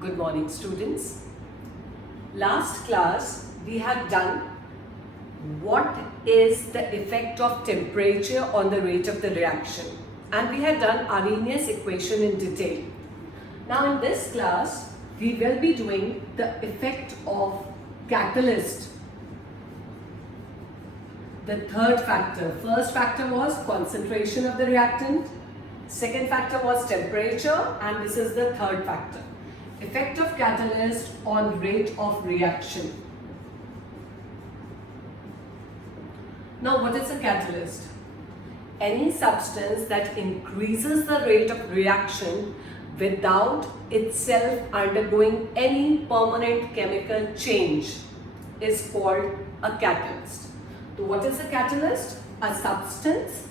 Good morning, students. Last class we had done what is the effect of temperature on the rate of the reaction, and we had done Arrhenius equation in detail. Now in this class we will be doing the effect of catalyst. The third factor. First factor was concentration of the reactant. Second factor was temperature, and this is the third factor. Effect of catalyst on rate of reaction. Now what is a catalyst? Any substance that increases the rate of reaction without itself undergoing any permanent chemical change is called a catalyst. So what is a catalyst? A substance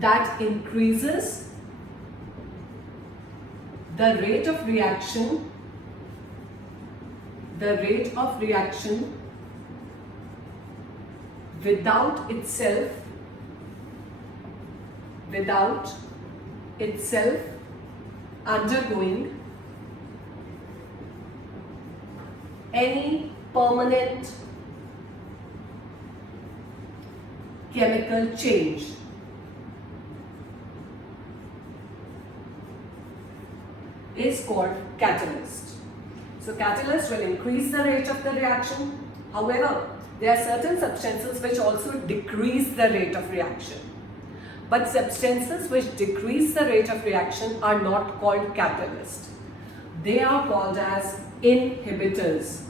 that increases the rate of reaction without itself undergoing any permanent chemical change. Is called catalyst. So catalyst will increase the rate of the reaction. However, there are certain substances which also decrease the rate of reaction. But substances which decrease the rate of reaction are not called catalyst. They are called as inhibitors.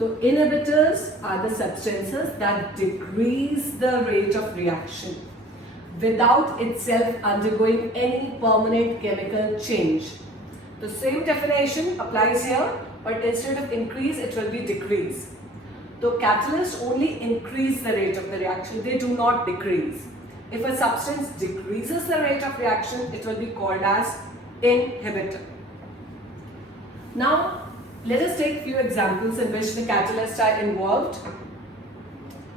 So inhibitors are the substances that decrease the rate of reaction without itself undergoing any permanent chemical change. The same definition applies here, but instead of increase, it will be decrease. So catalysts only increase the rate of the reaction, they do not decrease. If a substance decreases the rate of reaction, it will be called as inhibitor. Now, let us take few examples in which the catalysts are involved.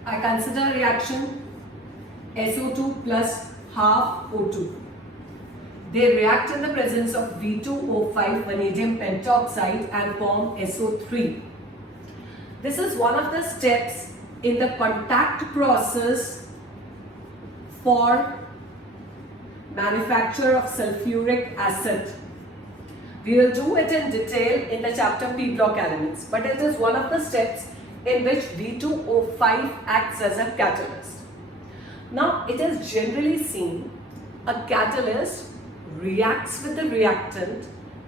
I consider reaction SO2 plus half O2. They react in the presence of V2O5 vanadium pentoxide and form SO3. This is one of the steps in the contact process for manufacture of sulfuric acid. We will do it in detail in the chapter P block elements, but it is one of the steps in which V2O5 acts as a catalyst. Now, it is generally seen a catalyst reacts with the reactant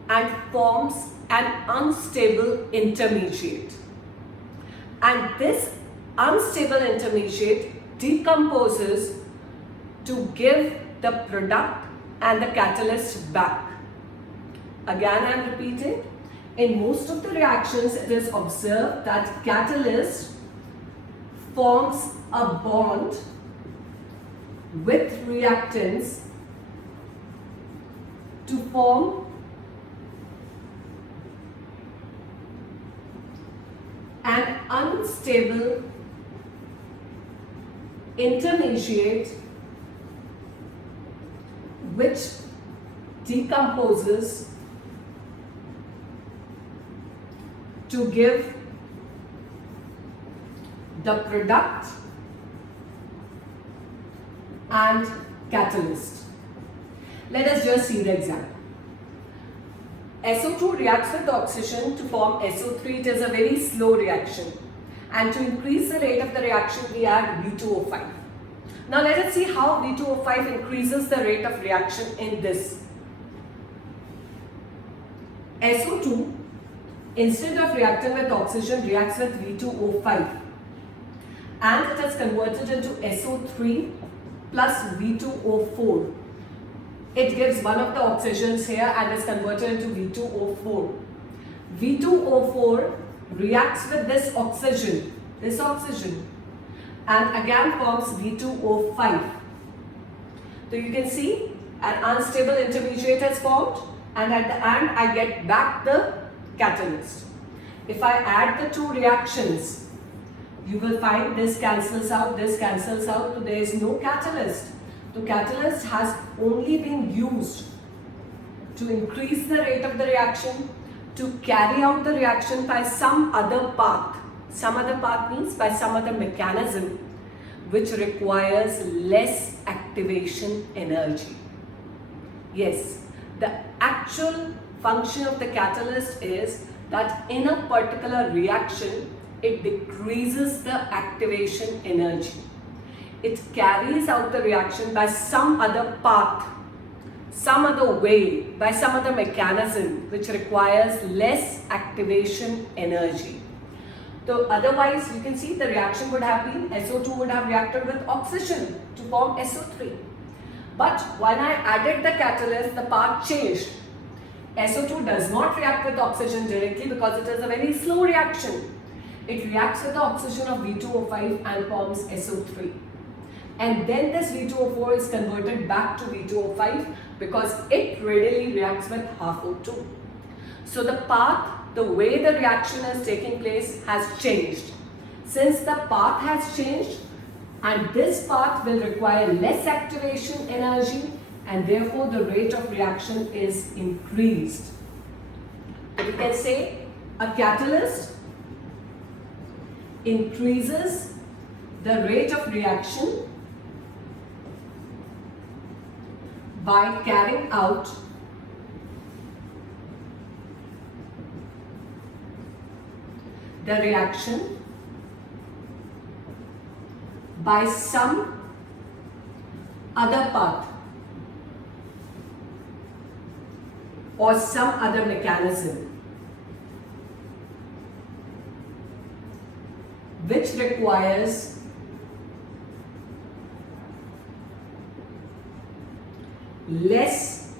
and forms an unstable intermediate. And this unstable intermediate decomposes to give the product and the catalyst back. Again, I am repeating, in most of the reactions, it is observed that catalyst forms a bond with reactants to form an unstable intermediate which decomposes to give the product and catalyst. Let us just see the example. SO2 reacts with oxygen to form SO3. It is a very slow reaction, and to increase the rate of the reaction we add V2O5. Now let us see how V2O5 increases the rate of reaction in this. SO2 instead of reacting with oxygen reacts with V2O5, and it is converted into SO3 plus V2O4. It gives one of the oxygens here and is converted into V2O4. V2O4 reacts with this oxygen, and again forms V2O5. So you can see an unstable intermediate has formed, and at the end I get back the catalyst. If I add the two reactions, you will find this cancels out, so there is no catalyst. The catalyst has only been used to increase the rate of the reaction, to carry out the reaction by some other path. Some other path means by some other mechanism which requires less activation energy. Yes, the actual function of the catalyst is that in a particular reaction, it decreases the activation energy. It carries out the reaction by some other path, some other way, by some other mechanism which requires less activation energy. So otherwise you can see the reaction would have been SO2 would have reacted with oxygen to form SO3. But when I added the catalyst, the path changed. SO2 does not react with oxygen directly because it is a very slow reaction. It reacts with the oxygen of V2O5 and forms SO3. And then this V2O4 is converted back to V2O5 because it readily reacts with half O2. So the path, the way the reaction is taking place has changed. Since the path has changed, and this path will require less activation energy, and therefore the rate of reaction is increased. We can say a catalyst increases the rate of reaction by carrying out the reaction by some other path or some other mechanism which requires less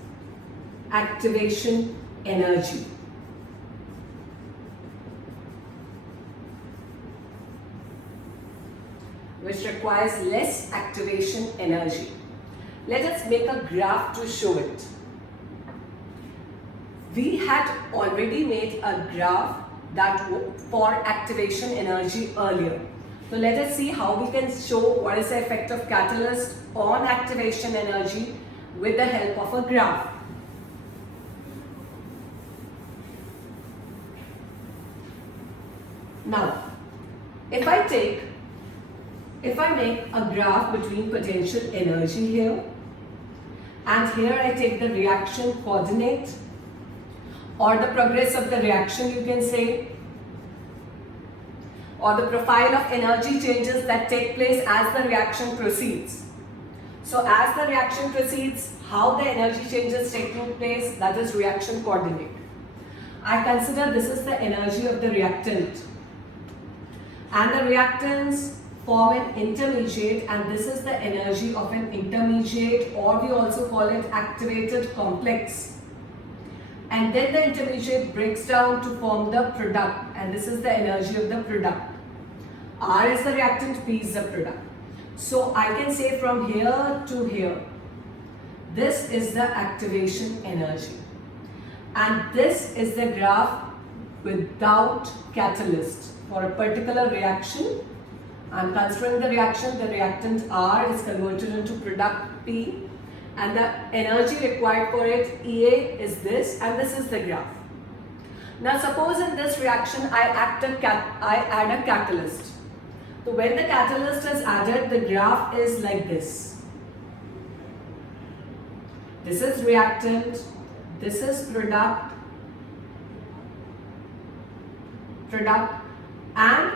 activation energy. Which requires less activation energy. Let us make a graph to show it. We had already made a graph that for activation energy earlier. So let us see how we can show what is the effect of catalyst on activation energy with the help of a graph. Now, if I make a graph between potential energy here, and here I take the reaction coordinate or the progress of the reaction, you can say, or the profile of energy changes that take place as the reaction proceeds. So as the reaction proceeds, how the energy changes taking place, that is reaction coordinate. I consider this is the energy of the reactant, and the reactants form an intermediate, and this is the energy of an intermediate, or we also call it activated complex. And then the intermediate breaks down to form the product, and this is the energy of the product. R is the reactant, P is the product. So I can say from here to here, this is the activation energy, and this is the graph without catalyst for a particular reaction. I'm considering the reaction, the reactant R is converted into product P, and the energy required for it, EA, is this, and this is the graph. Now suppose in this reaction I add a catalyst. So when the catalyst is added, the graph is like this. This is reactant, this is product, and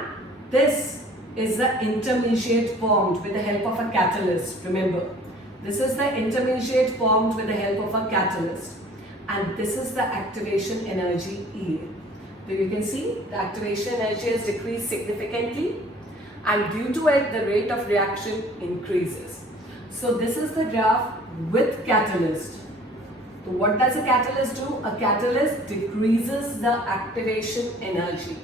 this is the intermediate formed with the help of a catalyst. Remember, this is the intermediate formed with the help of a catalyst, and this is the activation energy E. So you can see the activation energy has decreased significantly, and due to it the rate of reaction increases. So this is the graph with catalyst. So what does a catalyst do? A catalyst decreases the activation energy,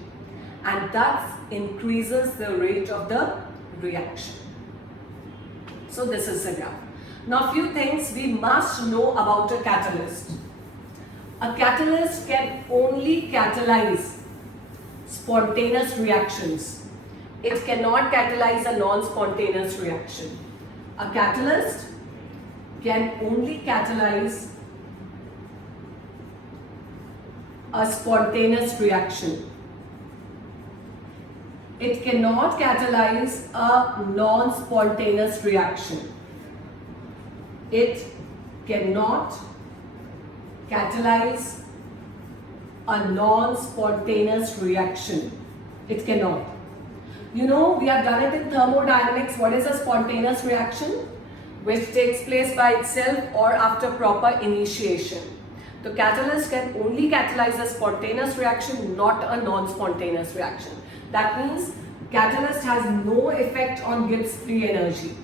and thus increases the rate of the reaction. So this is the graph. Now few things we must know about a catalyst. A catalyst can only catalyze spontaneous reactions. It cannot catalyze a non-spontaneous reaction. A catalyst can only catalyze a spontaneous reaction. It cannot catalyze a non-spontaneous reaction. It cannot catalyze a non-spontaneous reaction. It cannot. You know, we have done it in thermodynamics. What is a spontaneous reaction? Which takes place by itself or after proper initiation. The catalyst can only catalyze a spontaneous reaction, not a non-spontaneous reaction. That means catalyst has no effect on Gibbs free energy,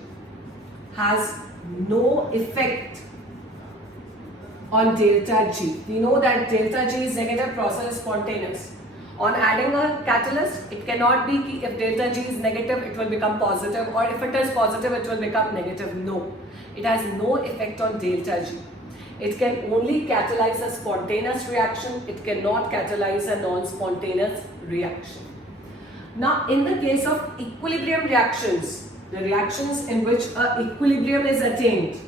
has no effect on delta G. We know that delta G is negative, process is spontaneous. On adding a catalyst, it cannot be if delta G is negative, it will become positive, or if it is positive, it will become negative. No, it has no effect on delta G. It can only catalyze a spontaneous reaction. It cannot catalyze a non-spontaneous reaction. Now, in the case of equilibrium reactions, the reactions in which an equilibrium is attained,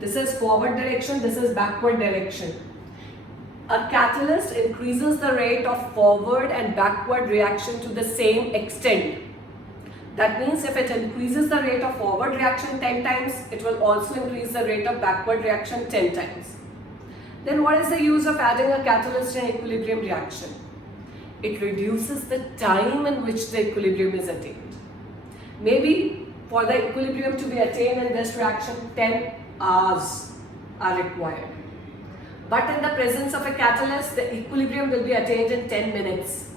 this is forward direction, this is backward direction. A catalyst increases the rate of forward and backward reaction to the same extent. That means if it increases the rate of forward reaction 10 times, it will also increase the rate of backward reaction 10 times. Then what is the use of adding a catalyst in equilibrium reaction? It reduces the time in which the equilibrium is attained. Maybe for the equilibrium to be attained in this reaction, 10 hours are required. But in the presence of a catalyst, the equilibrium will be attained in 10 minutes.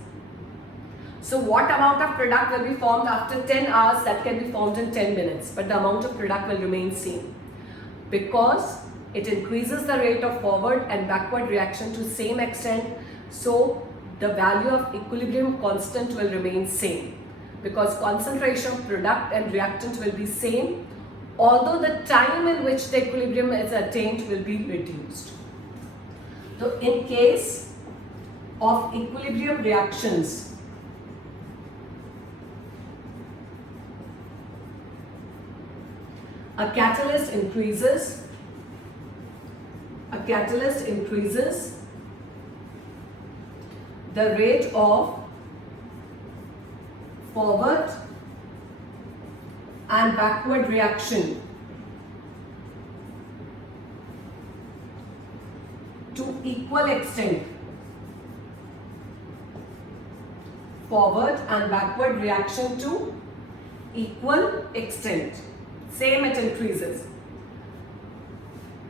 So what amount of product will be formed after 10 hours, that can be formed in 10 minutes. But the amount of product will remain same. Because it increases the rate of forward and backward reaction to same extent. So the value of equilibrium constant will remain same. Because concentration of product and reactant will be same. Although the time in which the equilibrium is attained will be reduced. So in case of equilibrium reactions, a catalyst increases the rate of forward and backward reaction to equal extent. Forward and backward reaction to equal extent. Same, it increases.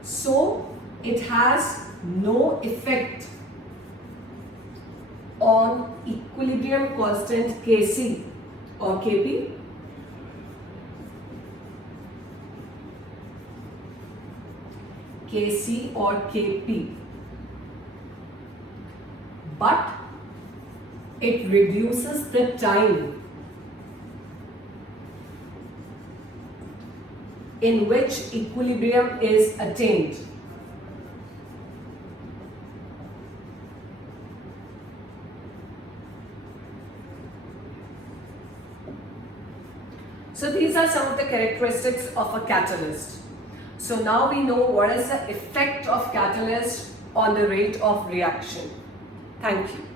So it has no effect on equilibrium constant Kc or Kp. Kc or Kp. But it reduces the time in which equilibrium is attained. So these are some of the characteristics of a catalyst. So now we know what is the effect of catalyst on the rate of reaction. Thank you.